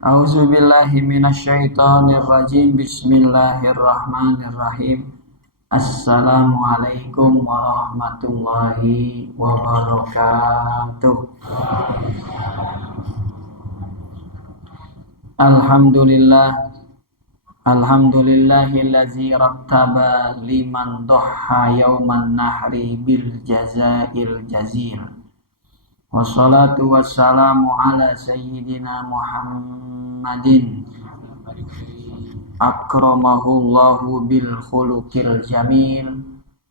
A'udzubillahi minasyaitonirrajim. Bismillahirrahmanirrahim. Assalamualaikum warahmatullahi wabarakatuh. Alhamdulillah. Alhamdulillahillazi rattaba liman doha yauman nahri bil jazail jazil. Wassalatu wassalamu ala sayyidina Muhammadin akramahullahu bil khuluqil jamil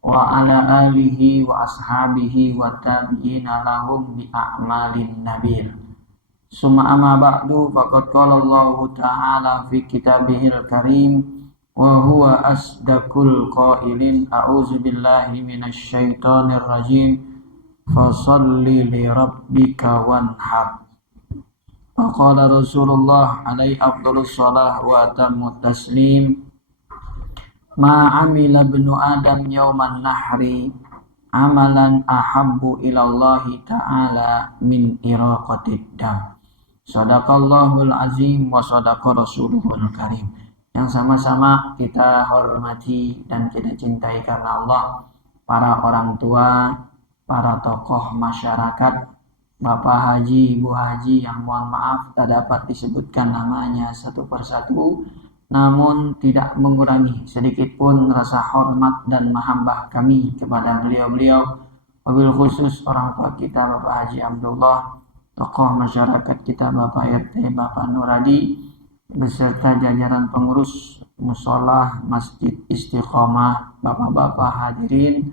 wa ala alihi wa ashabihi wa tabi'ina lahum bi a'malin nabil. Summa amma ba'du, faqad qala Allahu ta'ala fi kitabihil karim wa huwa asdaqul qailin. A'udzu billahi minasy syaithanir rajim. Fasalli li rabbika wanhar. Qala Rasulullah alaihi afdhalus shalah wa atamut taslim. Ma amila ibnu adam yauman nahri amalan ahabbu ilallahi ta'ala min iraqatid dam. Sadaqallahul azim wa sadaqa rasuluhul karim. Yang sama-sama kita hormati dan kita cintai karena Allah, para orang tua, para tokoh masyarakat, Bapak Haji, Ibu Haji yang mohon maaf tak dapat disebutkan namanya satu persatu, namun tidak mengurangi sedikit pun rasa hormat dan mahabbah kami kepada beliau-beliau, wabil khusus orang tua kita Bapak Haji Abdullah, tokoh masyarakat kita Bapak RT Bapak Nuradi, beserta jajaran pengurus musola Masjid Istiqomah, bapak-bapak hadirin,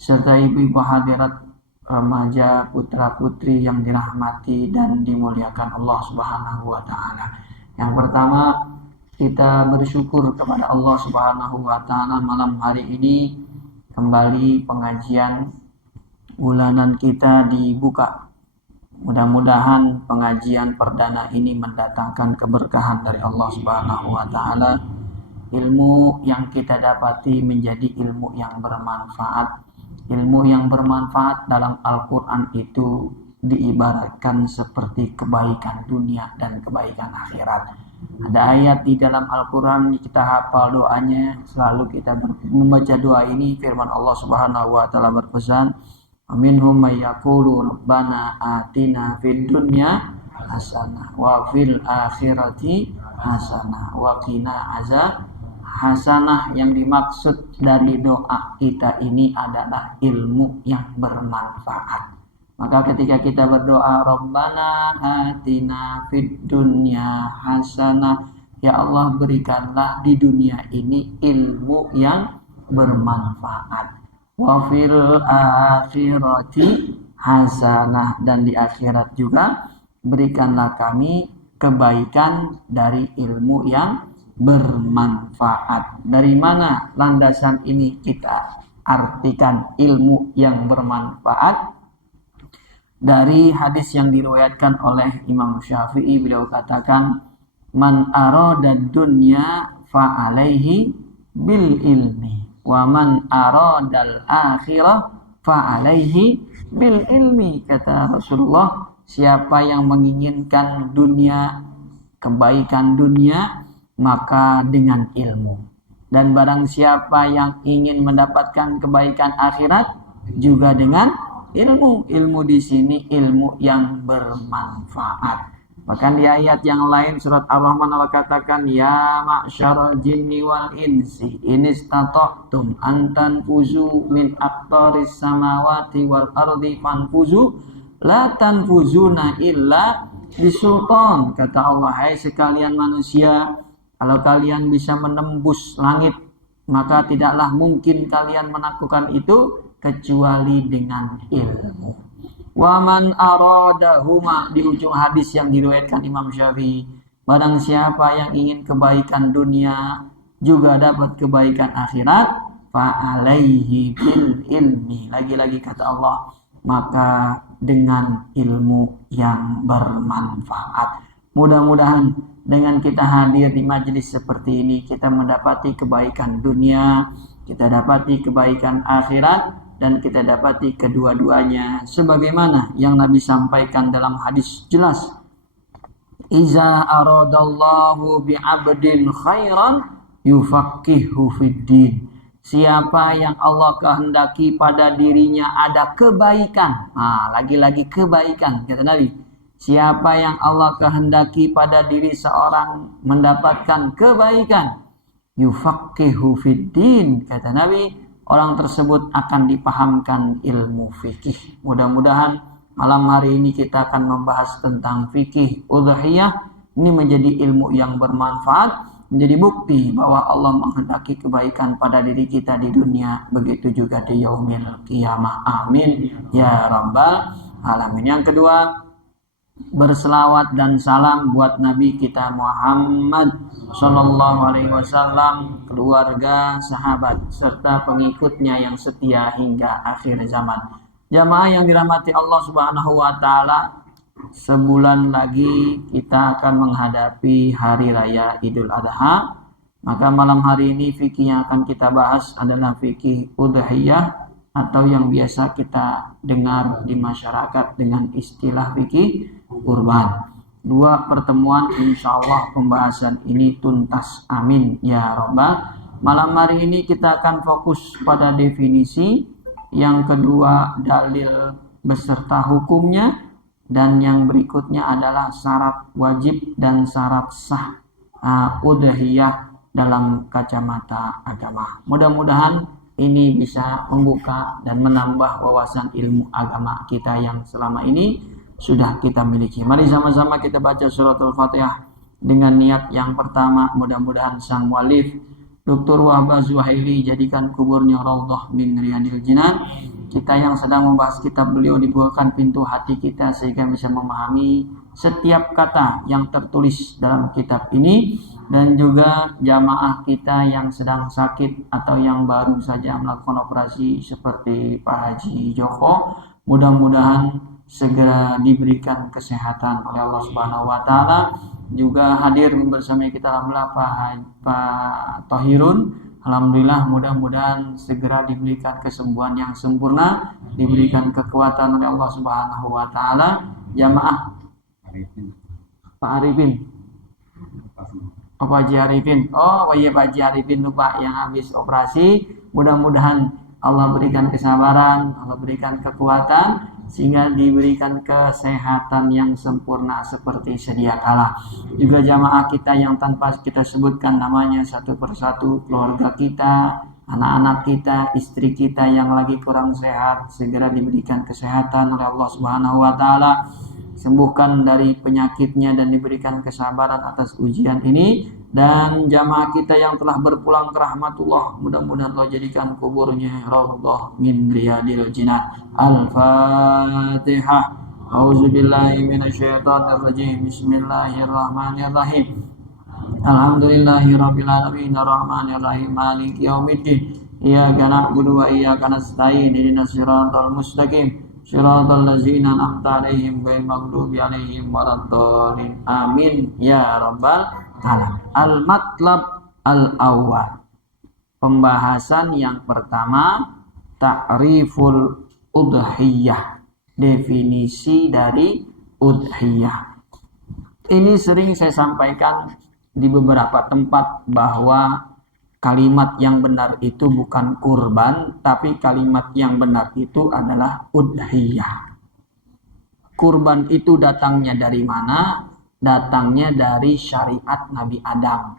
serta ibu-ibu hadirat, remaja, putra-putri yang dirahmati dan dimuliakan Allah Subhanahu wa Ta'ala. Yang pertama, kita bersyukur kepada Allah Subhanahu wa Ta'ala malam hari ini kembali pengajian bulanan kita dibuka. Mudah-mudahan pengajian perdana ini mendatangkan keberkahan dari Allah Subhanahu wa Ta'ala. Ilmu yang kita dapati menjadi ilmu yang bermanfaat. Ilmu yang bermanfaat dalam Al-Quran itu diibaratkan seperti kebaikan dunia dan kebaikan akhirat. Ada ayat di dalam Al-Quran, kita hafal doanya, selalu kita membaca doa ini. Firman Allah Subhanahu wa Ta'ala berpesan, minhum may yaqulu rabbana atina fid dunya hasanah wa fil akhirati hasanah wa qina azab. Hasanah yang dimaksud dari doa kita ini adalah ilmu yang bermanfaat. Maka ketika kita berdoa Rabbana atina fid dunya hasanah, ya Allah berikanlah di dunia ini ilmu yang bermanfaat. Wa fil akhirati hasanah, dan di akhirat juga berikanlah kami kebaikan dari ilmu yang bermanfaat. Dari mana landasan ini kita artikan ilmu yang bermanfaat? Dari hadis yang diriwayatkan oleh Imam Syafi'i, beliau katakan, man arada dunya fa alaihi bil ilmi wa man aradal akhirah fa alaihi bil ilmi. Kata Rasulullah, siapa yang menginginkan dunia, kebaikan dunia, maka dengan ilmu. Dan barang siapa yang ingin mendapatkan kebaikan akhirat, juga dengan ilmu. Ilmu di sini ilmu yang bermanfaat. Bahkan di ayat yang lain surat Ar-Rahman Allah katakan, ya ma'syaral jinni wal insi in istata'tum an tanfuzu min aqtaris samawati wal ardi fanfuzu la tanfuzuna illa bisultan. Kata Allah, hai sekalian manusia, kalau kalian bisa menembus langit, maka tidaklah mungkin kalian melakukan itu kecuali dengan ilmu. Waman aradahuma, di ujung hadis yang diriwayatkan Imam Syafi'i, barang siapa yang ingin kebaikan dunia juga dapat kebaikan akhirat, fa alaihi bil ilmi. Lagi-lagi kata Allah, maka dengan ilmu yang bermanfaat. Mudah-mudahan dengan kita hadir di majelis seperti ini, kita mendapati kebaikan dunia, kita dapati kebaikan akhirat, dan kita dapati kedua-duanya sebagaimana yang Nabi sampaikan dalam hadis jelas Iza aradallahu bi'abdin khairan yufaqihu fiddin. Siapa yang Allah kehendaki pada dirinya ada kebaikan. Lagi-lagi kebaikan kata Nabi. Siapa yang Allah kehendaki pada diri seorang mendapatkan kebaikan, yufaqihu fiddin kata Nabi, orang tersebut akan dipahamkan ilmu fikih. Mudah-mudahan malam hari ini kita akan membahas tentang fikih udhiyah. Ini menjadi ilmu yang bermanfaat, menjadi bukti bahwa Allah menghendaki kebaikan pada diri kita di dunia, begitu juga di yaumil qiyamah. Amin ya rabbal alamin. Yang kedua, berselawat dan salam buat Nabi kita Muhammad Sallallahu Alaihi Wasallam, keluarga, sahabat, serta pengikutnya yang setia hingga akhir zaman. Jamaah yang dirahmati Allah Subhanahu wa Ta'ala, sebulan lagi kita akan menghadapi hari raya Idul Adha. Maka malam hari ini fikih yang akan kita bahas adalah fikih udhiyah, atau yang biasa kita dengar di masyarakat dengan istilah fikih kurban. 2 pertemuan insya Allah pembahasan ini tuntas. Amin ya rabbal. Malam hari ini kita akan fokus pada definisi, yang kedua dalil beserta hukumnya, dan yang berikutnya adalah syarat wajib dan syarat sah udhiyah dalam kacamata agama. Mudah-mudahan ini bisa membuka dan menambah wawasan ilmu agama kita yang selama ini sudah kita miliki. Mari sama-sama kita baca suratul Fatihah dengan niat yang pertama, mudah-mudahan sang mualif Dr. Wahbah Zuhaili jadikan kuburnya raudhah min riyadil jinan. Kita yang sedang membahas kitab beliau dibukakan pintu hati kita sehingga bisa memahami setiap kata yang tertulis dalam kitab ini. Dan juga jamaah kita yang sedang sakit atau yang baru saja melakukan operasi seperti Pak Haji Joko, mudah-mudahan segera diberikan kesehatan oleh Allah Subhanahu wa Ta'ala. Juga hadir bersama kita alhamdulillah Pak Tohirun. Alhamdulillah, mudah-mudahan segera diberikan kesembuhan yang sempurna, diberikan kekuatan oleh Allah Subhanahu wa Ta'ala. Jamaah Pak Arifin, Pak Haji Arifin. Oh iya, Pak Haji Arifin lupa yang habis operasi. Mudah-mudahan Allah berikan kesabaran, Allah berikan kekuatan, sehingga diberikan kesehatan yang sempurna seperti sedia kala. Juga jamaah kita yang tanpa kita sebutkan namanya satu persatu, keluarga kita, anak-anak kita, istri kita yang lagi kurang sehat, segera diberikan kesehatan oleh Allah Subhanahu wa Ta'ala. Sembuhkan dari penyakitnya dan diberikan kesabaran atas ujian ini. Dan jamaah kita yang telah berpulang ke rahmatullah, mudah-mudahan Allah jadikan kuburnya raudhah min riyadil jinan. Al-Fatihah. A'udzubillahi minasyaitonirrajim. Bismillahirrahmanirrahim. Alhamdulillahirabbil alamin arrahmanirrahim maliki yaumiddin. Iyyaka na'budu wa iyyaka nasta'in. Ihdinas siratal mustaqim. Shiratal ladzina an'amta 'alaihim ghairil maghdubi 'alaihim waladdallin. Amin ya rabbal alamin. Al-matlab al-awwal. Pembahasan yang pertama, ta'riful udhiyah. Definisi dari udhiyah. Ini sering saya sampaikan di beberapa tempat bahwa kalimat yang benar itu bukan kurban, tapi kalimat yang benar itu adalah udhiyah. Kurban itu datangnya dari mana? Datangnya dari syariat Nabi Adam.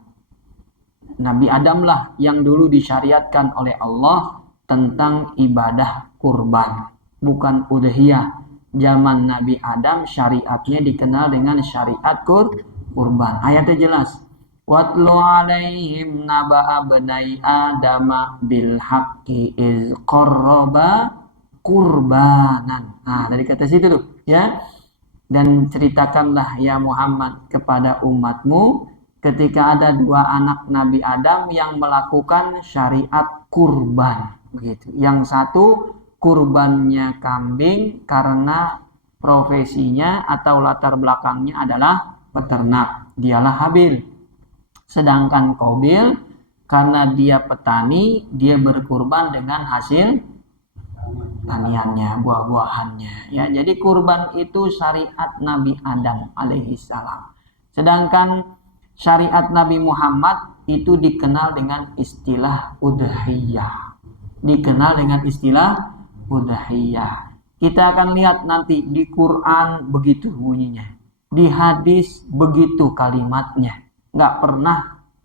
Nabi Adam lah yang dulu disyariatkan oleh Allah tentang ibadah kurban, bukan udhiyah. Zaman Nabi Adam syariatnya dikenal dengan syariat kurban. Ayatnya jelas. Watlu alaihim naba'a bnai adama bil haqqi iz qarraba kurbanan. Nah, dari kata situ tuh, ya. Dan ceritakanlah ya Muhammad kepada umatmu ketika ada 2 anak Nabi Adam yang melakukan syariat kurban, begitu. Yang satu kurbannya kambing karena profesinya atau latar belakangnya adalah peternak, dialah Habil. Sedangkan Qabil karena dia petani, dia berkurban dengan hasil taniannya, buah-buahannya. Ya, jadi kurban itu syariat Nabi Adam alaihi salam. Sedangkan syariat Nabi Muhammad itu dikenal dengan istilah udhiyah. Dikenal dengan istilah udhiyah. Kita akan lihat nanti di Quran begitu bunyinya. Di hadis begitu kalimatnya. Nggak pernah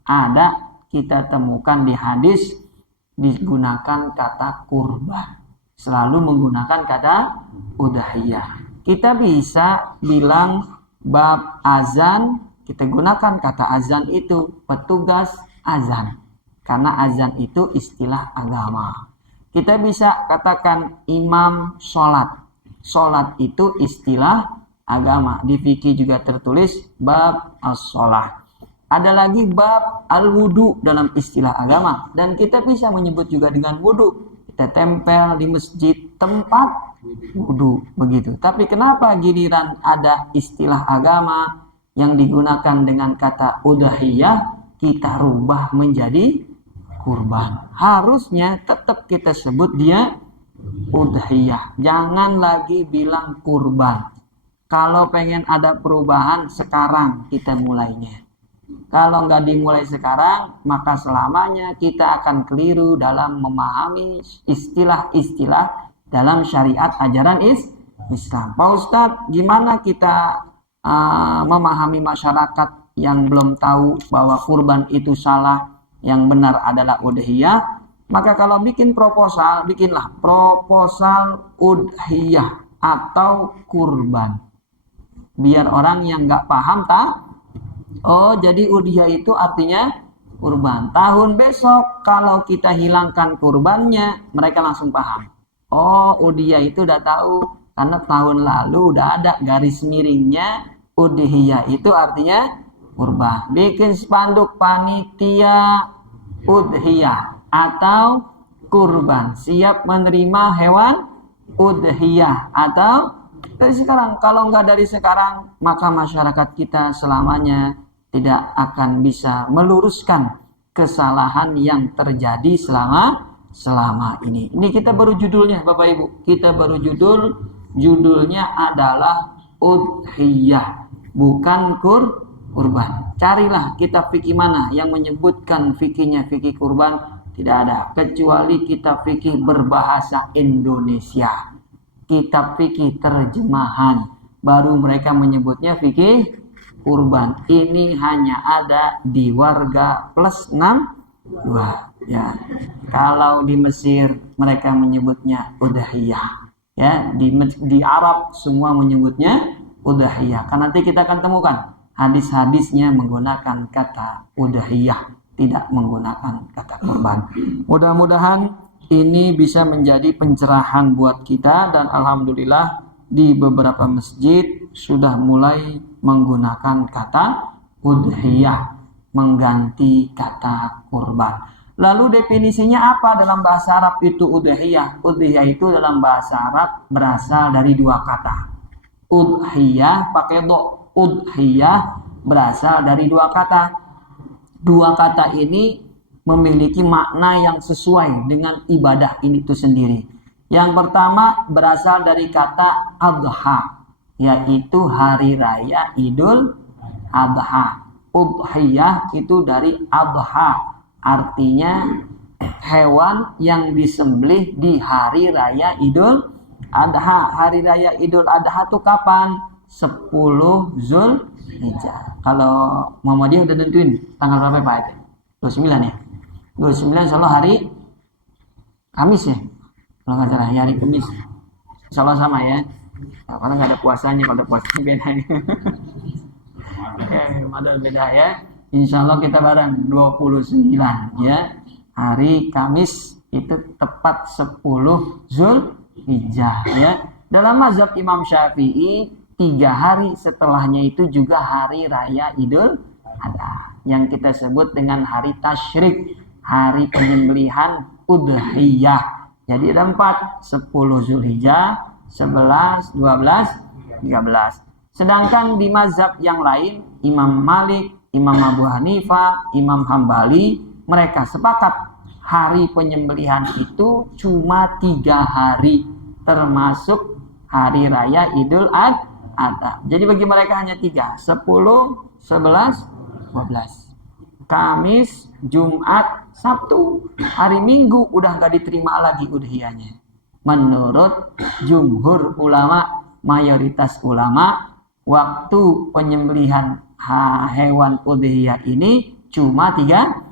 ada kita temukan di hadis digunakan kata kurban. Selalu menggunakan kata udhiyah. Kita bisa bilang bab azan, kita gunakan kata azan itu petugas azan. Karena azan itu istilah agama. Kita bisa katakan imam sholat. Sholat itu istilah agama. Di fikih juga tertulis bab as-sholah. Ada lagi bab al-wudu dalam istilah agama. Dan kita bisa menyebut juga dengan wudu. Kita tempel di masjid tempat wudu begitu. Tapi kenapa giliran ada istilah agama yang digunakan dengan kata udhiyah kita rubah menjadi kurban? Harusnya tetap kita sebut dia udhiyah. Jangan lagi bilang kurban. Kalau pengen ada perubahan sekarang kita mulainya. Kalau nggak dimulai sekarang, maka selamanya kita akan keliru dalam memahami istilah-istilah dalam syariat ajaran Islam. Pak Ustadz, gimana kita memahami masyarakat yang belum tahu bahwa kurban itu salah, yang benar adalah udhiyah? Maka kalau bikin proposal, bikinlah proposal udhiyah atau kurban. Biar orang yang nggak paham oh, jadi udhiyah itu artinya kurban. Tahun besok kalau kita hilangkan kurbannya, mereka langsung paham. Oh, udhiyah itu udah tahu karena tahun lalu udah ada garis miringnya. Udhiyah itu artinya kurban. Bikin spanduk panitia udhiyah atau kurban, siap menerima hewan udhiyah. Atau dari sekarang. Kalau nggak dari sekarang, maka masyarakat kita selamanya tidak akan bisa meluruskan kesalahan yang terjadi selama ini. Ini kita baru judulnya, Bapak Ibu. Kita baru judulnya adalah udhiyah, bukan kurban. Carilah kitab fikih mana yang menyebutkan fikihnya fikih kurban. Tidak ada, kecuali kitab fikih berbahasa Indonesia. Kitab fikih terjemahan, baru mereka menyebutnya fikih kurban. Ini hanya ada di Warga Plus 62 ya. Kalau di Mesir mereka menyebutnya udhiyah ya. Di Arab semua menyebutnya udhiyah. Kan nanti kita akan temukan hadis-hadisnya menggunakan kata udhiyah, tidak menggunakan kata kurban. Mudah-mudahan ini bisa menjadi pencerahan buat kita, dan alhamdulillah di beberapa masjid sudah mulai menggunakan kata udhiyah mengganti kata kurban. Lalu definisinya apa dalam bahasa Arab itu udhiyah? Udhiyah itu dalam bahasa Arab berasal dari dua kata. Udhiyah pakai do. Udhiyah berasal dari dua kata. Dua kata ini memiliki makna yang sesuai dengan ibadah ini itu sendiri. Yang pertama berasal dari kata adha, yaitu hari raya Idul Adha. Udhiyah itu dari adha, artinya hewan yang disembelih di hari raya Idul Adha. Hari raya Idul Adha itu kapan? 10 Zulhijjah. Kalau Muhammadiyah udah nentuin tanggal berapa Pak? 29 ya? 29 insya Allah hari Kamis ya, kalau nggak salah hari Kamis, insya Allah sama ya. Nah, karena nggak ada puasanya, kalau ada puasanya beda ya. Oke, ada beda ya. Insya Allah kita bareng 29 ya, hari Kamis itu tepat 10 Zulhijjah ya. Dalam mazhab Imam Syafi'i 3 hari setelahnya itu juga hari raya Idul Adha yang kita sebut dengan hari tasyrik, hari penyembelihan udhiyah. Jadi ada 4, 10 Zulhijjah, 11, 12, 13. Sedangkan di mazhab yang lain, Imam Malik, Imam Abu Hanifah, Imam Hambali, mereka sepakat hari penyembelihan itu cuma 3 hari, termasuk hari raya Idul adha. Jadi bagi mereka hanya 3, 10, 11, 12. Kamis, Jumat, Sabtu, hari Minggu udah nggak diterima lagi udhiyahnya. Menurut jumhur ulama, mayoritas ulama, waktu penyembelihan hewan udhiyah ini cuma 3.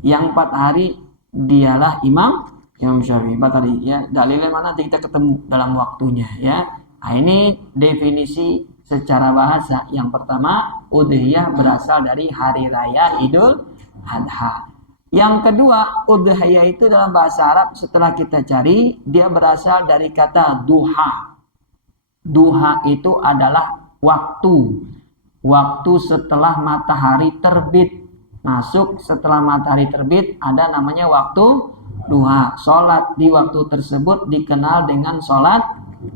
Yang 4 hari dialah Imam Syafi'i. 4 hari ya. Dalilnya mana nanti kita ketemu dalam waktunya ya. Nah, ini definisi secara bahasa. Yang pertama, udhiyah berasal dari hari raya Idul Adha. Yang kedua, udhiyah itu dalam bahasa Arab setelah kita cari, dia berasal dari kata duha. Duha itu adalah waktu. Waktu setelah matahari terbit. Masuk setelah matahari terbit ada namanya waktu duha. Sholat di waktu tersebut dikenal dengan sholat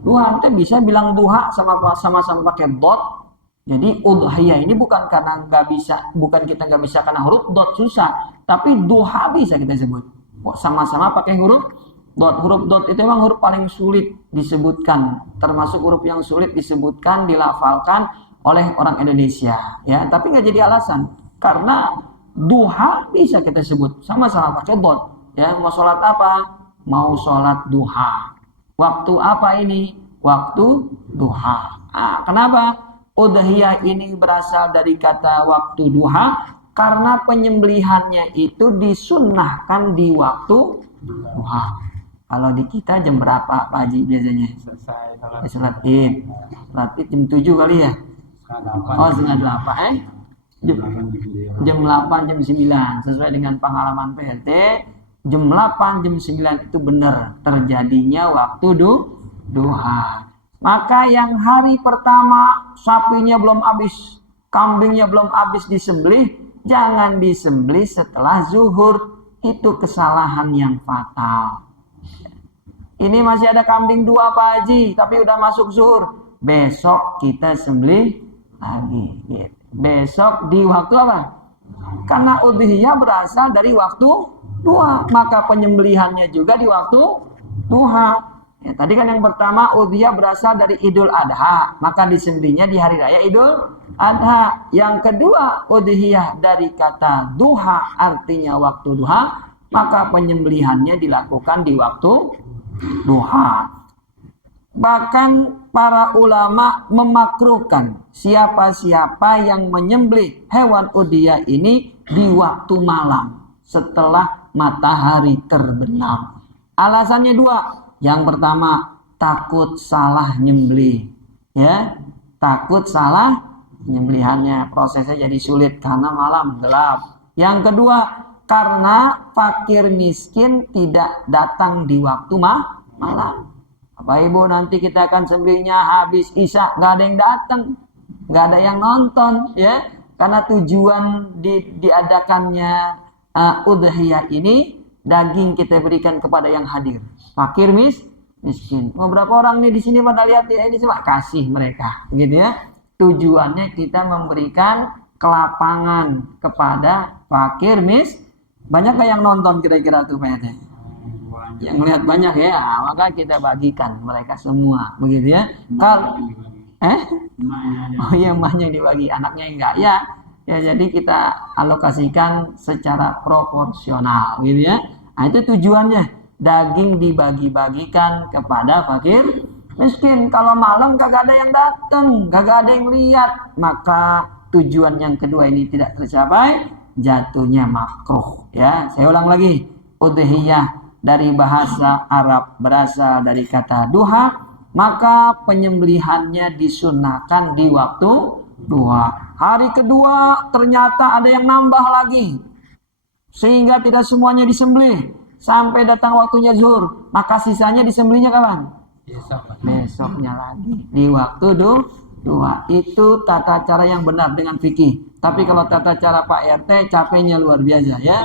duha. Kita bisa bilang duha sama-sama pakai dot. Jadi udhiyah ini bukan karena bukan kita nggak bisa karena huruf dot susah, tapi duha bisa kita sebut. Sama-sama pakai huruf dot. Huruf dot itu memang huruf paling sulit disebutkan, termasuk huruf yang sulit disebutkan, dilafalkan oleh orang Indonesia. Ya, tapi nggak jadi alasan karena duha bisa kita sebut sama-sama pakai dot. Ya, mau sholat apa? Mau sholat duha. Waktu apa ini? Waktu duha. Nah, kenapa? Udhiyah ini berasal dari kata waktu duha karena penyembelihannya itu disunnahkan di waktu duha. Kalau di kita jam berapa Pak Haji biasanya? Selesai sholat Id. Sholat Id jam 7 kali ya? Oh, setengah 8 jam 8, jam 9 sesuai dengan pengalaman PRT. Jam 8, jam 9 itu benar terjadinya waktu duha. Maka yang hari pertama sapinya belum habis, kambingnya belum habis disembelih, jangan disembelih setelah zuhur. Itu kesalahan yang fatal. Ini masih ada kambing 2 Pak Haji, tapi udah masuk zuhur. Besok kita sembelih lagi. Besok di waktu apa? Karena udhiyah berasal dari waktu duha, maka penyembelihannya juga di waktu duha. Ya, tadi kan yang pertama udhiyah berasal dari Idul Adha, maka disembelihnya di hari raya Idul Adha. Yang kedua, udhiyah dari kata duha, artinya waktu duha, maka penyembelihannya dilakukan di waktu duha. Bahkan para ulama memakruhkan siapa-siapa yang menyembelih hewan udhiyah ini di waktu malam setelah matahari terbenam. Alasannya 2. Yang pertama, takut salah nyembelih. Ya, takut salah nyembelihannya, prosesnya jadi sulit karena malam gelap. Yang kedua, karena fakir miskin tidak datang di waktu malam. Bapak Ibu, nanti kita akan sembelihnya habis Isya, nggak ada yang datang, nggak ada yang nonton, ya, karena tujuan diadakannya udhiyah ini, daging kita berikan kepada yang hadir. Fakir miskin. Beberapa orang nih di sini pada lihat ya, ini cuma kasih mereka, gitu ya. Tujuannya kita memberikan kelapangan kepada fakir banyak yang nonton kira-kira tuh Pak? Yang melihat banyak ya, maka kita bagikan mereka semua, begitu ya. Kalau oh iya, emaknya dibagi, anaknya enggak ya. Ya, jadi kita alokasikan secara proporsional, gitu ya. Nah, itu tujuannya. Daging dibagi-bagikan kepada fakir miskin. Kalau malam kagak ada yang datang, kagak ada yang lihat, maka tujuan yang kedua ini tidak tercapai, jatuhnya makruh. Ya, saya ulang lagi. Udhiyah dari bahasa Arab berasal dari kata duha, maka penyembelihannya disunahkan di waktu duha. Hari kedua ternyata ada yang nambah lagi, sehingga tidak semuanya disembelih sampai datang waktunya zuhur, maka sisanya disembelihnya kapan? Besoknya lagi di waktu duha. Itu tata cara yang benar dengan fikih. Tapi kalau tata cara Pak RT capeknya luar biasa ya.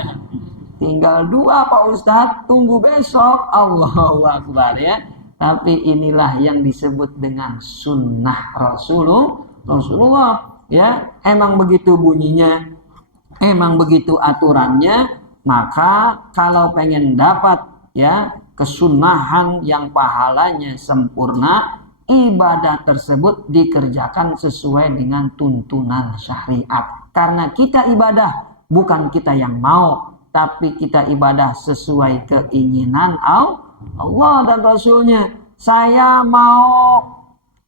Tinggal 2 Pak Ustadz, tunggu besok. Allahu Akbar ya. Tapi inilah yang disebut dengan sunnah Rasulullah ya. Emang begitu bunyinya, emang begitu aturannya. Maka kalau pengen dapat ya kesunahan yang pahalanya sempurna, ibadah tersebut dikerjakan sesuai dengan tuntunan syariat. Karena kita ibadah bukan kita yang mau, tapi kita ibadah sesuai keinginan Allah dan Rasulnya. Saya mau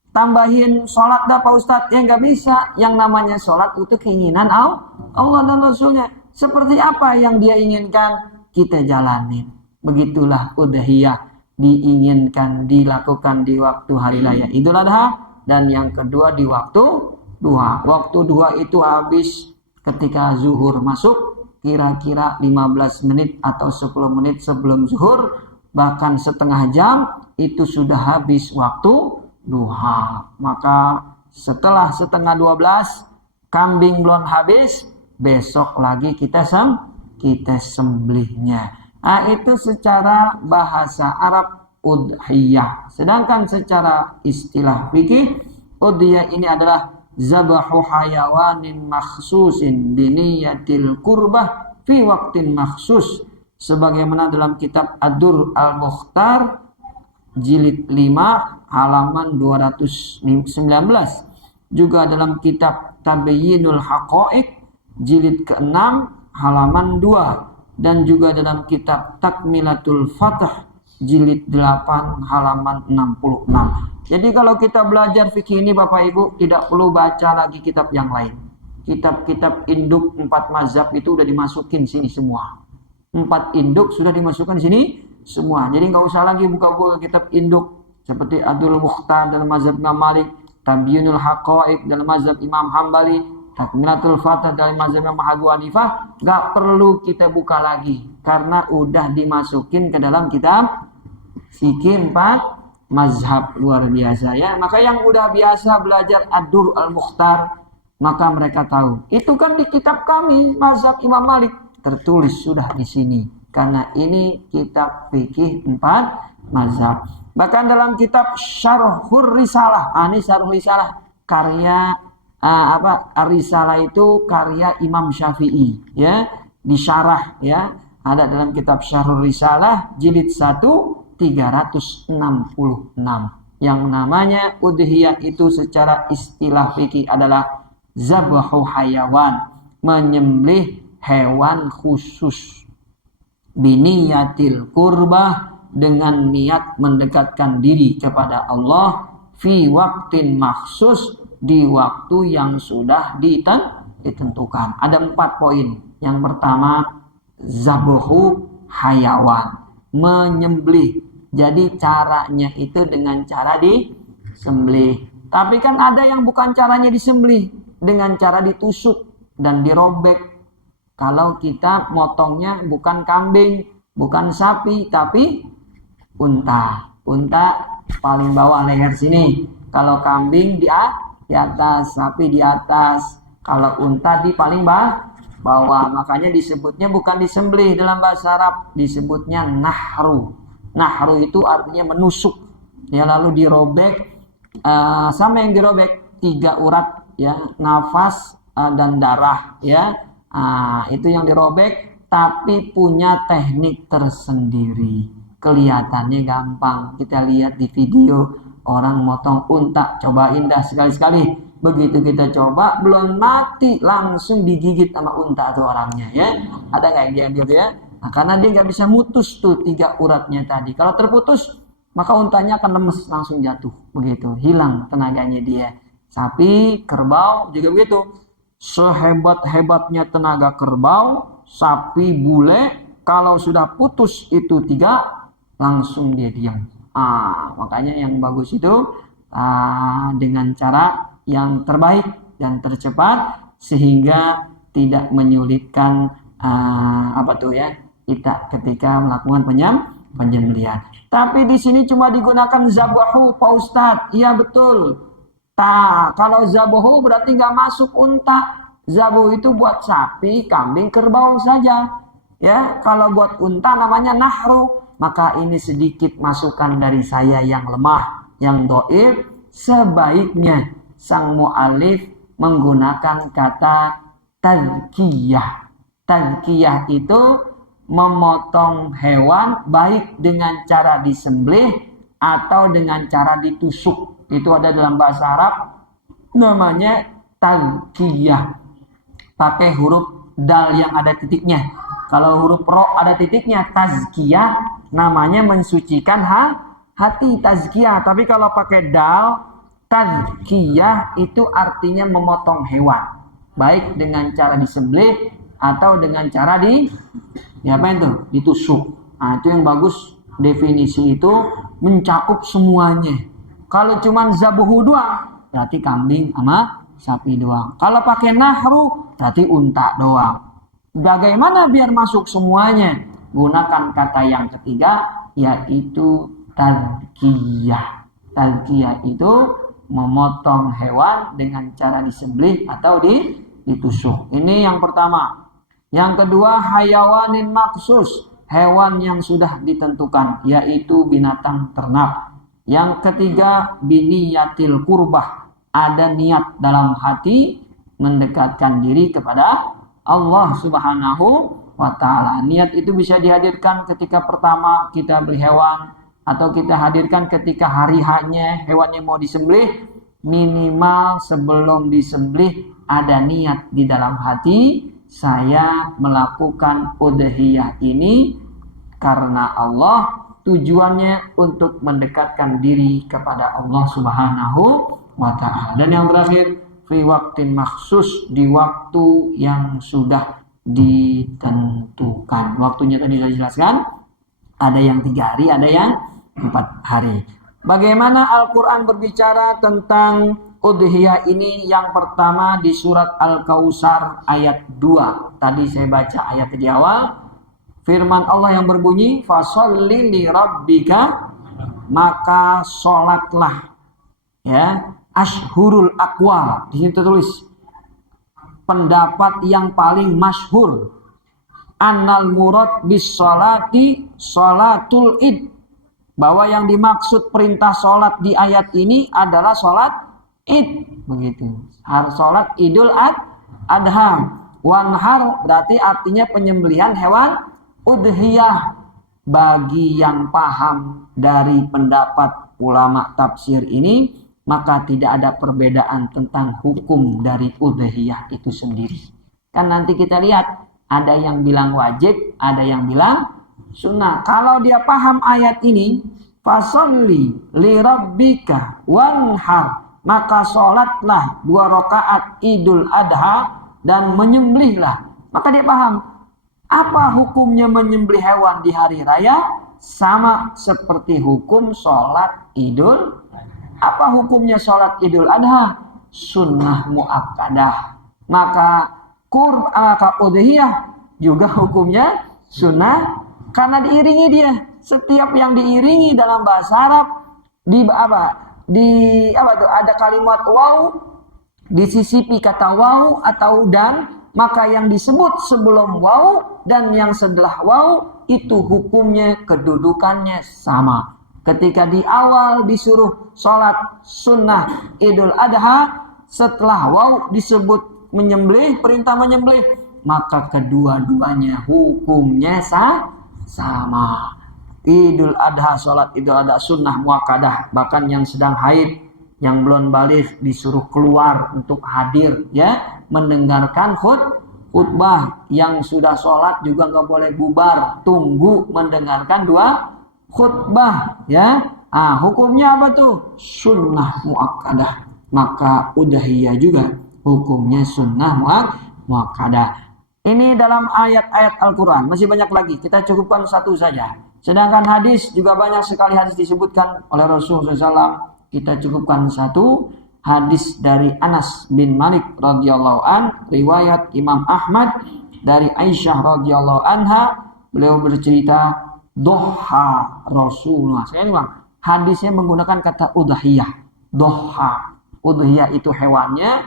tambahin sholat dah Pak Ustadz, ya nggak bisa. Yang namanya sholat itu keinginan Allah dan Rasulnya. Seperti apa yang dia inginkan, kita jalanin. Begitulah udhiyah diinginkan dilakukan di waktu hari raya Idul Adha, dan yang kedua di waktu duha. Waktu duha itu habis ketika zuhur masuk, kira-kira 15 menit atau 10 menit sebelum zuhur, bahkan setengah jam itu sudah habis waktu duha. Maka setelah setengah 12 kambing belum habis, besok lagi kita sembelihnya. Nah, itu secara bahasa Arab udhiyah. Sedangkan secara istilah fikih, udhiyah ini adalah zabahu hayawanin makhsusin biniyatil kurbah fi waktin makhsus, sebagaimana dalam kitab Ad-Dur Al-Mukhtar jilid 5 halaman 219, juga dalam kitab Tabayyinul Haqa'iq jilid ke-6 halaman 2, dan juga dalam kitab Takmilatul Fath jilid 8 halaman 66. Jadi kalau kita belajar fikih ini Bapak Ibu, tidak perlu baca lagi kitab yang lain. Kitab-kitab induk 4 mazhab itu udah dimasukin sini semua. 4 induk sudah dimasukkan sini semua. Jadi nggak usah lagi buka-buka kitab induk seperti Adul Mukhtar dalam mazhab Imam Malik, Tabyinul Haqa'iq dalam mazhab Imam Hambali, Takmilatul Fath dalam mazhab Imam Abu Hanifah. Nggak perlu kita buka lagi karena udah dimasukin ke dalam kitab fikih 4 mazhab. Luar biasa ya. Maka yang udah biasa belajar Ad-Dur Al-Mukhtar, maka mereka tahu itu kan di kitab kami mazhab Imam Malik tertulis sudah di sini, karena ini kitab fikih 4 mazhab. Bahkan dalam kitab Syarhur Risalah, ini Syarhur Risalah karya Ar-Risalah itu karya Imam Syafi'i ya, disyarah ya, ada dalam kitab Syarhur Risalah jilid 1 366. Yang namanya udhiyah itu secara istilah fikih adalah zabahu hayawan, menyembelih hewan khusus, biniyatil kurbah, dengan niat mendekatkan diri kepada Allah, fi waktin maksus, di waktu yang sudah ditentukan. Ada 4 poin. Yang pertama, zabahu hayawan, menyembelih. Jadi caranya itu dengan cara disembelih. Tapi kan ada yang bukan caranya disembelih, dengan cara ditusuk dan dirobek. Kalau kita motongnya bukan kambing, bukan sapi, tapi unta. Unta paling bawah leher sini. Kalau kambing di atas, sapi di atas. Kalau unta di paling bawah. Makanya disebutnya bukan disembelih dalam bahasa Arab, disebutnya nahru. Nahru itu artinya menusuk. Ya, lalu dirobek. Sama yang dirobek 3 urat ya, nafas dan darah ya. Itu yang dirobek, tapi punya teknik tersendiri. Kelihatannya gampang. Kita lihat di video orang motong unta, cobain dah sekali-sekali. Begitu kita coba, belum mati langsung digigit sama unta tuh orangnya ya. Ada nggak yang gitu ya? Nah, karena dia nggak bisa mutus tuh 3 uratnya tadi. Kalau terputus, maka untanya akan lemes, langsung jatuh. Begitu, hilang tenaganya dia. Sapi, kerbau juga begitu. Sehebat-hebatnya tenaga kerbau, sapi, bule, kalau sudah putus itu 3, langsung dia diam. Makanya yang bagus itu dengan cara yang terbaik dan tercepat, sehingga tidak menyulitkan kita ketika melakukan penyembelihan. Tapi di sini cuma digunakan zabahu Pak Ustadz. Iya betul. Kalau zabahu berarti nggak masuk unta. Zabahu itu buat sapi, kambing, kerbau saja. Ya, kalau buat unta namanya nahru. Maka ini sedikit masukan dari saya yang lemah, yang dhaif. Sebaiknya sang mu'alif menggunakan kata tazkiyah. Tazkiyah itu memotong hewan baik dengan cara disembelih atau dengan cara ditusuk. Itu ada dalam bahasa Arab namanya tazkiyah. Pakai huruf dal yang ada titiknya. Kalau huruf ro ada titiknya, tazkiyah namanya mensucikan hati, tazkiyah. Tapi kalau pakai dal, tazkiyah itu artinya memotong hewan. Baik dengan cara disembelih atau dengan cara ditusuk. Nah, itu yang bagus, definisi itu mencakup semuanya. Kalau cuman zabuhu doang, berarti kambing sama sapi doang. Kalau pakai nahru, berarti unta doang. Bagaimana biar masuk semuanya? Gunakan kata yang ketiga, yaitu tazkiyah. Tazkiyah itu memotong hewan dengan cara disembelih atau ditusuk. Ini yang pertama. Yang kedua, hayawanin maksus, hewan yang sudah ditentukan, yaitu binatang ternak. Yang ketiga, biniyatil kurbah, ada niat dalam hati mendekatkan diri kepada Allah Subhanahu wa ta'ala. Niat itu bisa dihadirkan ketika pertama kita beli hewan, atau kita hadirkan ketika hari hanya hewannya mau disembelih. Minimal sebelum disembelih ada niat di dalam hati, saya melakukan udhiyah ini karena Allah, tujuannya untuk mendekatkan diri kepada Allah Subhanahu wa ta'ala. Dan yang terakhir, fi waktin maksus, di waktu yang sudah ditentukan. Waktunya tadi saya jelaskan, ada yang 3 hari, ada yang 4 hari. Bagaimana Al-Quran berbicara tentang udhiyah ini? Yang pertama di surat Al-Kautsar ayat 2. Tadi saya baca ayat di awal. Firman Allah yang berbunyi, fasholli li rabbika, maka sholatlah. Ya, ashhurul aqwal. Di sini tertulis pendapat yang paling masyhur. Annal murad bis sholati sholatul id. Bahwa yang dimaksud perintah sholat di ayat ini adalah sholat id, begitu. Harus sholat idul adha. Wanhar berarti artinya penyembelihan hewan udhiyah. Bagi yang paham dari pendapat ulama tafsir ini, maka tidak ada perbedaan tentang hukum dari udhiyah itu sendiri. Kan nanti kita lihat, ada yang bilang wajib, ada yang bilang sunnah. Kalau dia paham ayat ini, fasholli li rabbika wanhar, maka sholatlah 2 rakaat idul adha dan menyembelihlah. Maka dia paham apa hukumnya menyembelih hewan di hari raya, sama seperti hukum sholat idul. Apa hukumnya sholat idul adha? Sunnah muakkadah. Maka udhiyah juga hukumnya sunnah, karena diiringi dia. Setiap yang diiringi dalam bahasa Arab ada kalimat waw, disisipi kata waw atau dan, maka yang disebut sebelum waw dan yang setelah waw itu hukumnya, kedudukannya sama. Ketika di awal disuruh sholat sunnah idul adha, setelah waw disebut menyembelih, perintah menyembelih, maka kedua-duanya hukumnya sama. Idul adha, sholat idul adha sunnah muakkadah. Bahkan yang sedang haid, yang belum balik, disuruh keluar untuk hadir, ya, mendengarkan khutbah. Yang sudah sholat juga nggak boleh bubar, tunggu mendengarkan 2 khutbah, ya. Hukumnya apa tuh? Sunnah muakkadah. Maka udhiyah juga hukumnya sunnah muakkadah. Ini dalam ayat-ayat Al-Quran. Masih banyak lagi, kita cukupkan 1 saja. Sedangkan hadis juga banyak sekali hadis disebutkan oleh Rasulullah SAW. Kita cukupkan 1 hadis dari Anas bin Malik radhiyallahu an, riwayat Imam Ahmad dari Aisyah radhiyallahu anha. Beliau bercerita, doha Rasulullah. Saya ini bang, hadisnya menggunakan kata udhiyah. Doha. Udhiyah itu hewannya,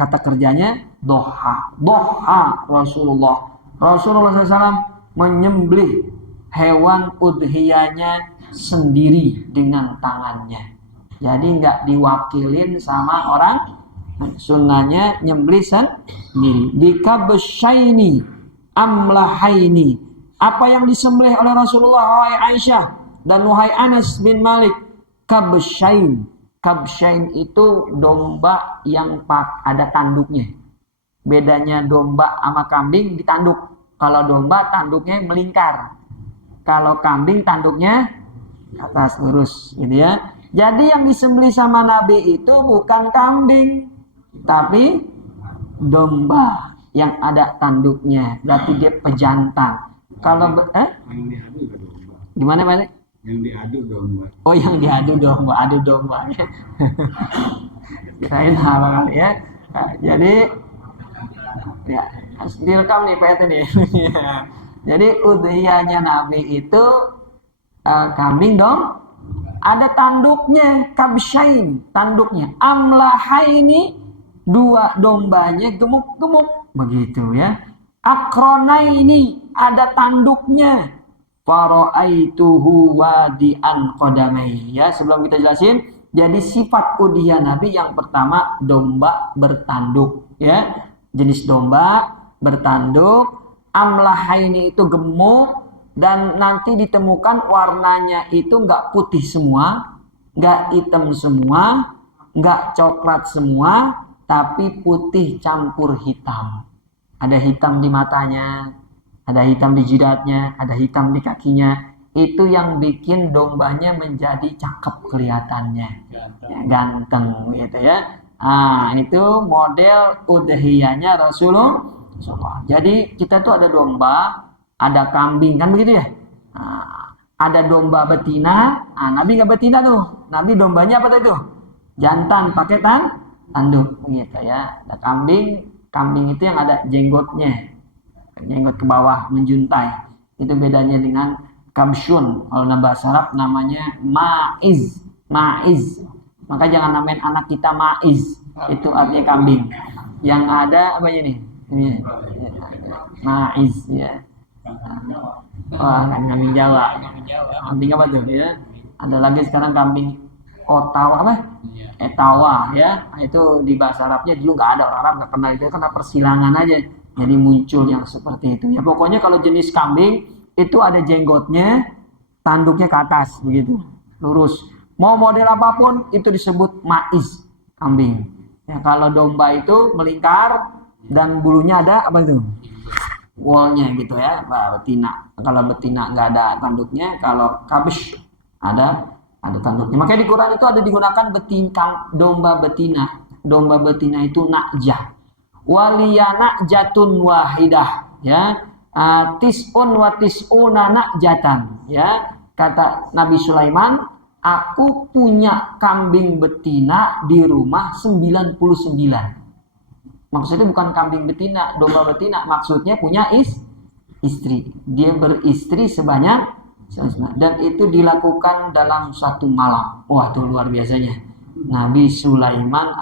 kata kerjanya doha. Doha Rasulullah. Rasulullah SAW menyembelih hewan udhiyahnya sendiri dengan tangannya. Jadi nggak diwakilin sama orang. Sunnahnya nyembelih sendiri. Bikabsyaini amlahaini. Apa yang disembelih oleh Rasulullah, wahai Aisyah dan wahai Anas bin Malik? Kabsyain, Kabsyain itu domba yang ada tanduknya. Bedanya domba sama kambing ditanduk. Kalau domba tanduknya melingkar. Kalau kambing tanduknya atas lurus gitu ya. Jadi yang disembelih sama Nabi itu bukan kambing, tapi domba yang ada tanduknya. Berarti dia pejantan. Kalau Yang diadu domba. gimana Pak? Yang diadu domba. Oh, yang diadu domba, adu domba. Kirain apa kali ya. Nah, jadi ya harus direkam nih Pak ini. Jadi udhiyahnya Nabi itu kambing dong. Ada tanduknya, kabsyain, tanduknya. Amlahaini, dua dombanya gemuk-gemuk, begitu ya. Akronaini, ada tanduknya. Fara'aituhu wadi'an qadamai. Ya, sebelum kita jelasin, jadi sifat udhiyah Nabi yang pertama domba bertanduk, ya. Jenis domba bertanduk, amlahaini itu gemuk. Dan nanti ditemukan warnanya itu nggak putih semua, nggak hitam semua, nggak coklat semua, tapi putih campur hitam. Ada hitam di matanya, ada hitam di jidatnya, ada hitam di kakinya. Itu yang bikin dombanya menjadi cakep kelihatannya, ganteng gitu ya. Nah, itu model udhiyahnya Rasulullah. Jadi kita tuh ada domba, ada kambing, kan begitu ya. Nah, ada domba betina. Nah, Nabi nggak betina tuh. Nabi dombanya apa tuh? Jantan, pakai tanduk, begitu ya. Ada kambing itu yang ada jenggotnya, jenggot ke bawah menjuntai. Itu bedanya dengan kabsyun. Kalau dalam bahasa Arab namanya maiz. Maka jangan namain anak kita maiz. Itu artinya kambing. Yang ada apa ini? Maiz ya. Wah, kambing Jawa. Kambing apa tuh ya? Ada lagi sekarang kambing Ottawa apa? Etawa ya. Itu di bahasa Arabnya dulu nggak ada, orang Arab nggak kenal itu karena persilangan aja. Jadi muncul yang seperti itu. Ya pokoknya kalau jenis kambing itu ada jenggotnya, tanduknya ke atas begitu, lurus. Mau model apapun itu disebut maiz, kambing. Ya kalau domba itu melingkar dan bulunya ada apa itu? Wallnya gitu ya, betina. Kalau betina nggak ada tanduknya, kalau kabsh ada tanduknya. Makanya di Quran itu ada digunakan domba betina. Domba betina itu nakjah. Waliyana jatun wahidah, ya. Tis'un wa tis'una nakjatan, ya. Kata Nabi Sulaiman, aku punya kambing betina di rumah 99. Maksudnya bukan kambing betina, domba betina. Maksudnya punya istri. Dia beristri sebanyak. Dan itu dilakukan dalam satu malam. Wah, itu luar biasanya. Nabi Sulaiman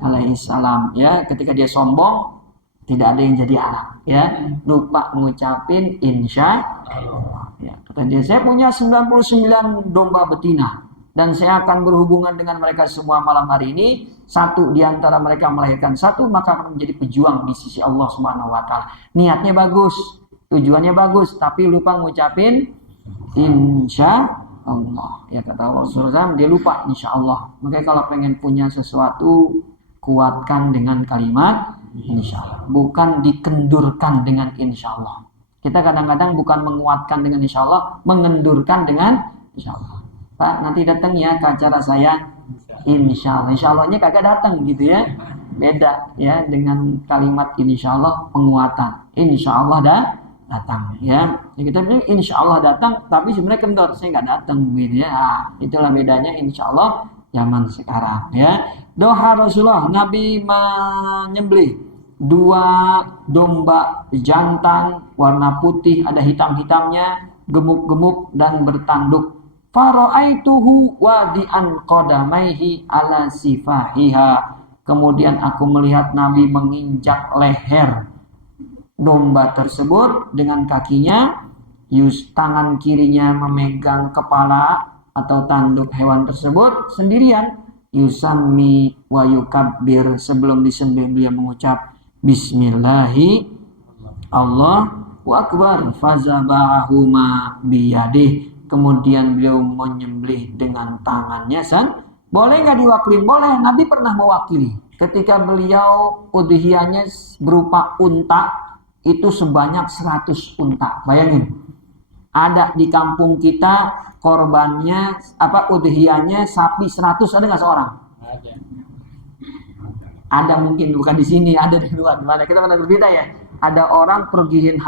alaihissalam. Ya, ketika dia sombong, tidak ada yang jadi anak. Ya, lupa ngucapin insya Allah. Ya, kata dia, saya punya 99 domba betina. Dan saya akan berhubungan dengan mereka semua malam hari ini. Satu di antara mereka melahirkan satu, maka akan menjadi pejuang di sisi Allah Subhanahu wa taala. Niatnya bagus, tujuannya bagus, tapi lupa ngucapin insya Allah. Ya kata Allah Rasulullah, dia lupa insya Allah. Makanya kalau pengen punya sesuatu, kuatkan dengan kalimat insya Allah, bukan dikendurkan dengan insya Allah. Kita kadang-kadang bukan menguatkan dengan insya Allah, mengendurkan dengan insya Allah. Pak, nanti datang ya ke acara saya, insya Allahnya kagak datang gitu ya. Beda ya dengan kalimat insya Allah, penguatan. Insya Allah datang ya. Kita bilang insya Allah datang, tapi sebenarnya kendor, saya nggak datang gitu ya. Nah, itulah bedanya insya Allah zaman sekarang ya. Doa Rasulullah, Nabi menyembelih 2 domba jantan warna putih, ada hitam-hitamnya, gemuk-gemuk dan bertanduk. Fara'aituhu wadi'an qadamaihi ala sifahiha. Kemudian aku melihat Nabi menginjak leher domba tersebut dengan kakinya. Tangan kirinya memegang kepala atau tanduk hewan tersebut sendirian. Yusammi wa yukabbir. Sebelum disembelih beliau mengucap Bismillahi Allahu Akbar. Fazabahuma biyadih. Kemudian beliau menyembelih dengan tangannya Boleh nggak diwakilin? Boleh. Nabi pernah mewakili. Ketika beliau udhiyahnya berupa unta, itu sebanyak 100 unta. Bayangin. Ada di kampung kita korbannya udhiyahnya sapi 100, ada nggak seorang? Ada mungkin, bukan di sini, ada di luar. Mana kita pernah berbeda ya. Ada orang pergiin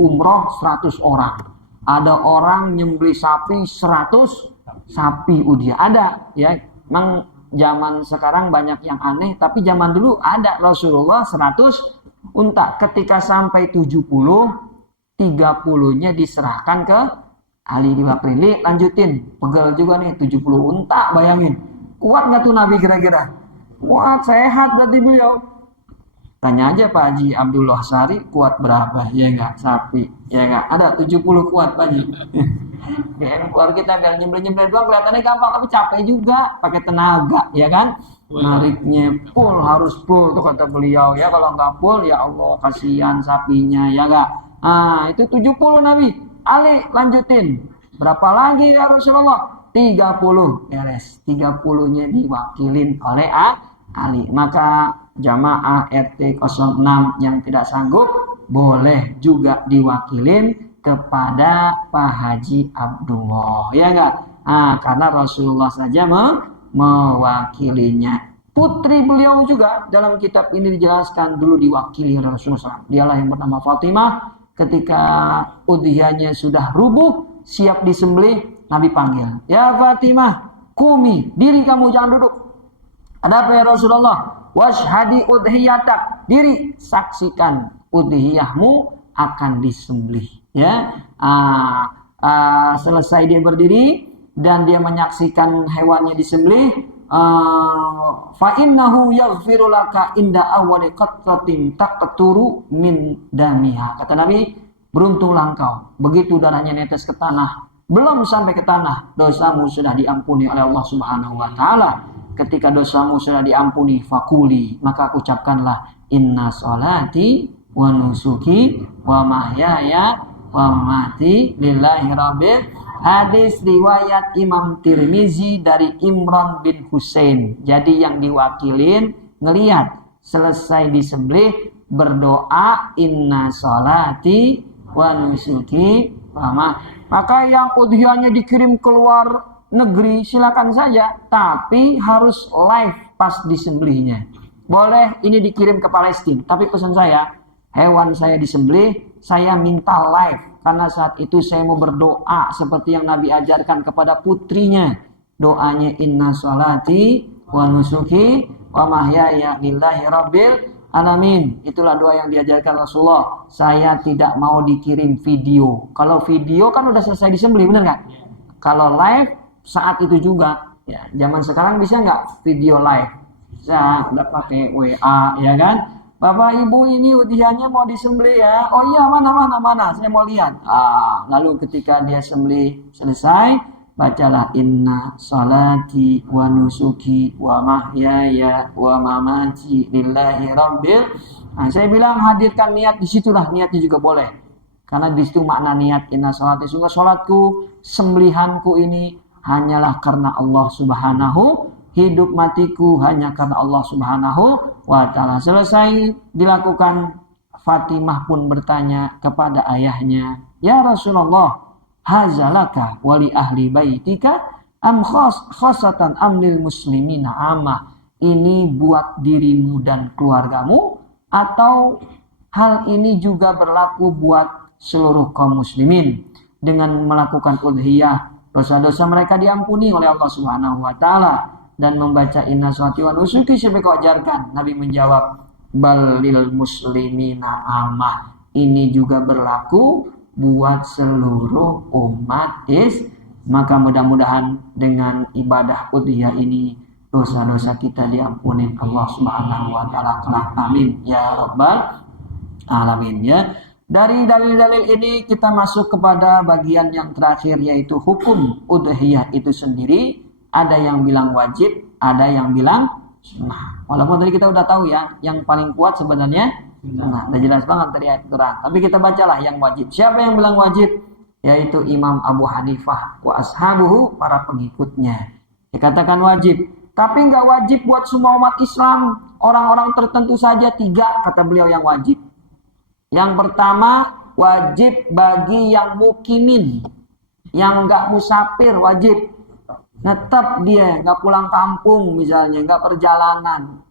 umroh 100 orang. Ada orang nyembeli sapi 100 sapi udhiyah. Ada ya. Memang zaman sekarang banyak yang aneh, tapi zaman dulu ada. Rasulullah 100 unta. Ketika sampai 70, 30-nya diserahkan ke Ali diwakili. Lanjutin, pegel juga nih, 70 unta, bayangin. Kuat nggak tuh Nabi kira-kira? Kuat, sehat berarti beliau. Tanya aja Pak Haji Abdullah Sari, kuat berapa? Ya nggak, sapi. Ya nggak, ada 70 kuat Pak Haji. Ya, keluar kita biar nyembelih-nyembelih doang kelihatannya gampang, tapi capek juga, pakai tenaga, ya kan? Nariknya full, harus full tuh kata beliau ya. Kalau nggak full, ya Allah kasihan sapinya, ya nggak? Itu 70 Nabi. Ali lanjutin. Berapa lagi ya Rasulullah? 30. Beres. 30-nya diwakilin oleh Ali. Maka jamaah RT 06 yang tidak sanggup boleh juga diwakilin kepada Pak Haji Abdullah, ya enggak? Karena Rasulullah saja mewakilinya. Putri beliau juga dalam kitab ini dijelaskan dulu diwakili Rasulullah. Dialah yang bernama Fatimah. Ketika udhiyahnya sudah rubuh, siap disembelih, Nabi panggil, ya Fatimah, kumi, diri kamu, jangan duduk. Ada apa ya Rasulullah? Washhadi udhiyatak, diri, saksikan udhiyahmu akan disembelih. Ya, selesai dia berdiri dan dia menyaksikan hewannya disembelih. Fa innahu yaghfiru laka inda awwali qatratin taqturu min damiha. Kata Nabi, beruntunglah engkau, begitu darahnya netes ke tanah, belum sampai ke tanah, dosamu sudah diampuni oleh Allah Subhanahu wa taala. Ketika dosamu sudah diampuni, fakuli, maka ucapkanlah inna sholati wa nusuki wa mahyaya wa mamati lillahi rabbil. Hadis riwayat Imam Tirmizi dari Imran bin Husain. Jadi yang diwakilin ngelihat selesai disembelih berdoa inna sholati wa nusuki wa maka yang udhiyahnya dikirim keluar negeri silakan saja, tapi harus live pas disembelihnya. Boleh ini dikirim ke Palestina, tapi pesan saya, hewan saya disembelih, saya minta live. Karena saat itu saya mau berdoa seperti yang Nabi ajarkan kepada putrinya. Doanya inna sholati wa nusuki wa mahyaya lillahi rabbil alamin. Itulah doa yang diajarkan Rasulullah. Saya tidak mau dikirim video. Kalau video kan udah selesai disembelih, benar nggak? Kalau live saat itu juga. Ya, zaman sekarang bisa nggak video live? Bisa, udah pakai WA, ya kan? Bapak Ibu ini udhiyahnya mau disembelih ya. Oh iya, mana, saya mau lihat. Lalu ketika dia sembelih selesai, bacalah inna sholati wa nusuki wa mahyaya wa mamati lillahi rabbil. Saya bilang hadirkan niat, disitulah niatnya juga boleh. Karena disitu makna niat inna sholati, sungguh sholatku, sembelihanku ini hanyalah karena Allah Subhanahu. Hidup matiku hanya karena Allah Subhanahu wa ta'ala. Selesai dilakukan, Fatimah pun bertanya kepada ayahnya, ya Rasulullah, hazalaka wali ahli baitika am khosatan amlil muslimina amah. Ini buat dirimu dan keluargamu atau hal ini juga berlaku buat seluruh kaum muslimin? Dengan melakukan udhiyah, dosa-dosa mereka diampuni oleh Allah Subhanahu wa ta'ala. Dan membaca inna sholati wa nusuki siapa kau ajarkan? Nabi menjawab, balil muslimina amah. Ini juga berlaku buat seluruh umat Maka mudah-mudahan dengan ibadah udhiyah ini dosa-dosa kita diampuni Allah Subhanahu wa ta'ala kelak. Amin ya rabbal alamin. Ya, dari dalil-dalil ini kita masuk kepada bagian yang terakhir, yaitu hukum udhiyah itu sendiri. Ada yang bilang wajib, ada yang bilang sunnah. Walaupun tadi kita udah tahu ya, yang paling kuat sebenarnya sunnah. Udah jelas banget dari ayat Quran. Tapi kita bacalah yang wajib. Siapa yang bilang wajib? Yaitu Imam Abu Hanifah wa ashabuhu, para pengikutnya. Dikatakan wajib Tapi nggak wajib buat semua umat Islam. Orang-orang tertentu saja 3 kata beliau yang wajib. Yang pertama, wajib bagi yang mukimin, yang nggak musafir, wajib. Netap dia, nggak pulang kampung misalnya, nggak perjalanan.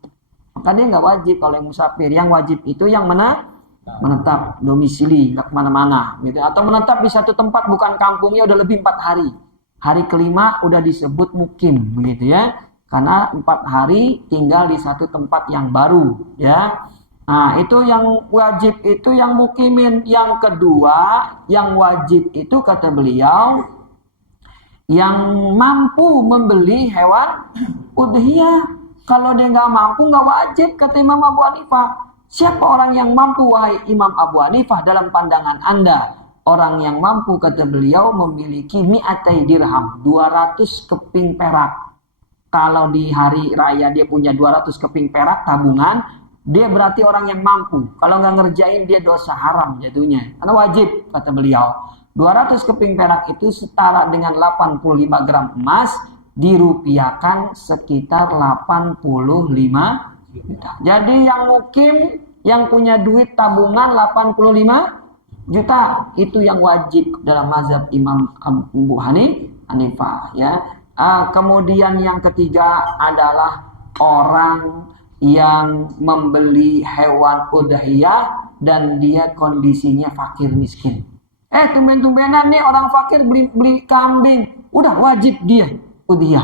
Maka dia nggak wajib kalau yang musafir. Yang wajib itu yang menetap domisili, nggak kemana-mana gitu. Atau menetap di satu tempat, bukan kampungnya udah lebih 4 hari. Hari kelima udah disebut mukim begitu ya, karena 4 hari tinggal di satu tempat yang baru ya. Nah itu yang wajib, itu yang mukimin. Yang kedua yang wajib itu kata beliau yang mampu membeli hewan udhiyah. Kalau dia nggak mampu nggak wajib kata Imam Abu Hanifah. Siapa orang yang mampu wahai Imam Abu Hanifah dalam pandangan Anda? Orang yang mampu kata beliau memiliki mi'atai dirham, 200 keping perak. Kalau di hari raya dia punya 200 keping perak tabungan, dia berarti orang yang mampu. Kalau nggak ngerjain dia dosa haram jatuhnya. Karena wajib kata beliau. 200 keping perak itu setara dengan 85 gram emas, dirupiahkan sekitar 85 juta. Jadi yang mukim yang punya duit tabungan 85 juta itu yang wajib dalam mazhab Imam Abu Hanifah ya. Kemudian yang ketiga adalah orang yang membeli hewan udhiyah dan dia kondisinya fakir miskin. Tumben-tumbenan nih orang fakir beli kambing, udah wajib dia udhiyah.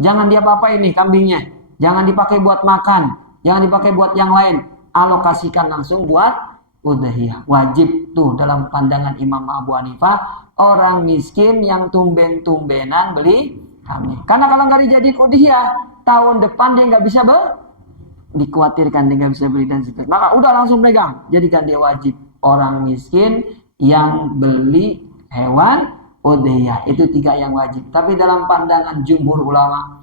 Jangan dia apa-apain nih kambingnya, jangan dipakai buat makan, jangan dipakai buat yang lain, alokasikan langsung buat udhiyah. Wajib tuh dalam pandangan Imam Abu Hanifah orang miskin yang tumben-tumbenan beli kambing. Karena kalau nggak dijadiin udhiyah, tahun depan dia nggak bisa dikhawatirkan dia nggak bisa beli dan seterusnya. Maka udah langsung pegang, jadikan dia wajib orang miskin yang beli hewan udhiyah. Itu 3 yang wajib. Tapi dalam pandangan jumhur ulama,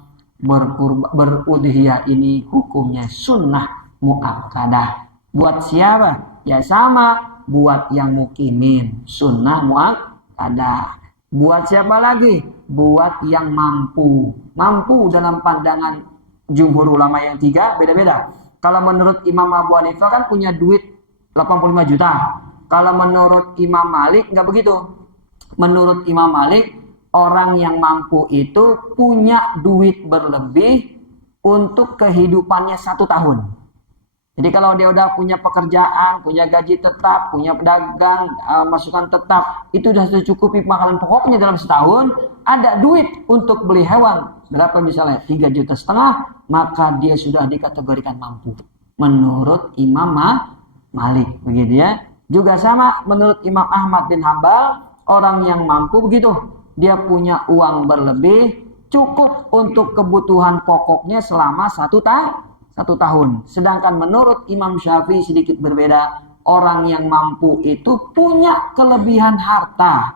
berudhiyah ini hukumnya sunnah muakkadah. Buat siapa? Ya sama buat yang mukimin, sunnah muakkadah. Buat siapa lagi? Buat yang mampu. Mampu dalam pandangan jumhur ulama yang 3 beda-beda. Kalau menurut Imam Abu Hanifah kan punya duit 85 juta. Kalau menurut Imam Malik nggak begitu. Menurut Imam Malik, orang yang mampu itu punya duit berlebih untuk kehidupannya 1 tahun. Jadi kalau dia udah punya pekerjaan, punya gaji tetap, punya pedagang, masukan tetap, itu sudah cukupi makanan pokoknya dalam setahun, ada duit untuk beli hewan. Berapa misalnya? 3,5 juta, maka dia sudah dikategorikan mampu. Menurut Imam Malik, begitu ya. Juga sama menurut Imam Ahmad bin Hambal, orang yang mampu begitu, dia punya uang berlebih, cukup untuk kebutuhan pokoknya selama 1 tahun. Sedangkan menurut Imam Syafi'i sedikit berbeda. Orang yang mampu itu punya kelebihan harta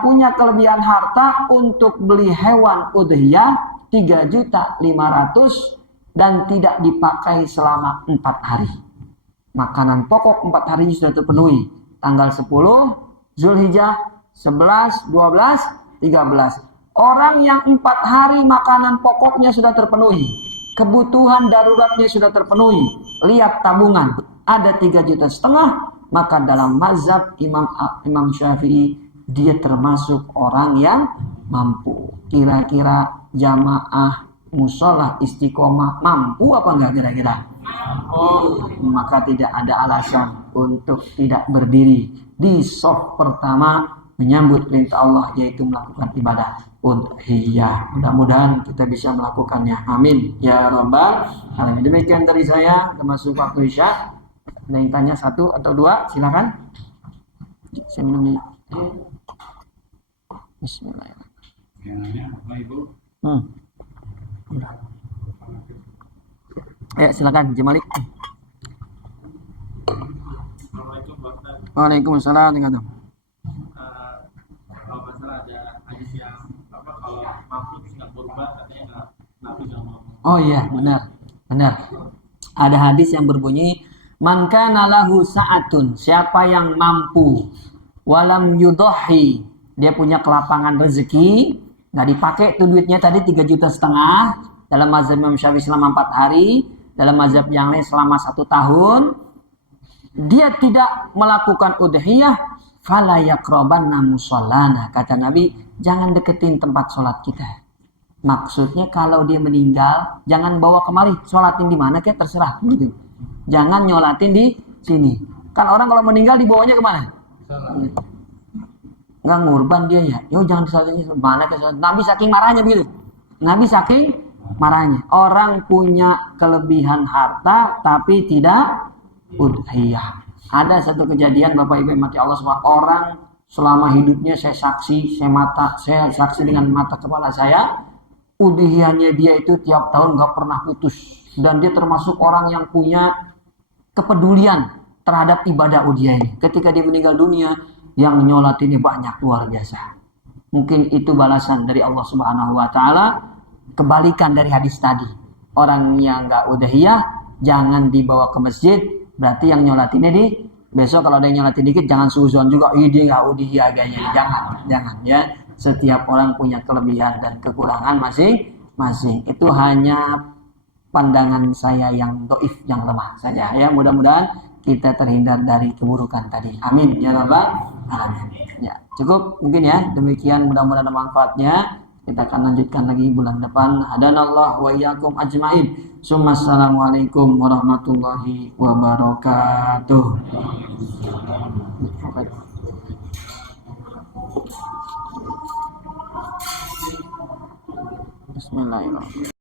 punya kelebihan harta untuk beli hewan udhiyah 3.500.000 dan tidak dipakai selama 4 hari. Makanan pokok 4 hari sudah terpenuhi. Tanggal 10 Zulhijjah, 11, 12, 13. Orang yang 4 hari makanan pokoknya sudah terpenuhi, kebutuhan daruratnya sudah terpenuhi, lihat tabungan ada 3,5 juta, maka dalam mazhab Imam Syafi'i dia termasuk orang yang mampu. Kira-kira jamaah musola istiqomah mampu apa enggak kira-kira? Maka tidak ada alasan untuk tidak berdiri di shaf pertama menyambut perintah Allah, yaitu melakukan ibadah udhiyah. Mudah-mudahan kita bisa melakukannya. Amin ya rabbal alamin. Demikian dari saya, termasuk waktu Isya. Ada yang tanya 1 atau 2, silakan. Saya minumnya. Bismillahirrahmanirrahim. Ya, silakan Jemalik. Waalaikumsalam. Kalau masalah ada hadis yang kalau makhluk nggak berubah katanya nggak bisa ngomong. Oh iya, benar. Ada hadis yang berbunyi, man kana lahu sa'atun, siapa yang mampu, walam yudhi, dia punya kelapangan rezeki, Nggak dipakai tuh duitnya tadi 3,5 juta. Dalam mazhab Imam Syafi'i selama 4 hari. Dalam mazhab yang lain selama 1 tahun. Dia tidak melakukan udhiyah. Fala yaqrabanna musallana. Kata Nabi, jangan deketin tempat sholat kita. Maksudnya kalau dia meninggal, jangan bawa kemari. Sholatin di mana kayak terserah. Gitu. Jangan nyolatin di sini. Kan orang kalau meninggal dibawanya kemana? Nggak ngurban dia ya. Yo jangan disolatin mana ke sholat. Nabi saking marahnya begitu. Nabi saking marahnya. Orang punya kelebihan harta tapi tidak udhiyah. Ada satu kejadian Bapak Ibu yang mati Allah SWT. Orang selama hidupnya saya saksi dengan mata kepala saya. Udhiyahnya dia itu tiap tahun gak pernah putus. Dan dia termasuk orang yang punya kepedulian terhadap ibadah udhiyah ini. Ketika dia meninggal dunia, yang nyolat ini banyak, luar biasa. Mungkin itu balasan dari Allah Subhanahu wa Ta'ala. Kebalikan dari hadis tadi. Orang yang gak udhiyah jangan dibawa ke masjid. Berarti yang nyolat ini besok kalau ada yang nyolatin dikit jangan suzon juga. Dia gak udhiyah gayanya. Jangan ya. Setiap orang punya kelebihan dan kekurangan masing-masing. Itu hanya pandangan saya yang doif, yang lemah saja. Ya, mudah-mudahan kita terhindar dari keburukan tadi. Amin ya rabbal alamin. Ya, cukup mungkin ya. Demikian mudah-mudahan ada manfaatnya. Kita akan lanjutkan lagi bulan depan. Hadanallah wa iyyakum ajmain. Assalamualaikum warahmatullahi wabarakatuh. Bismillahirrahmanirrahim.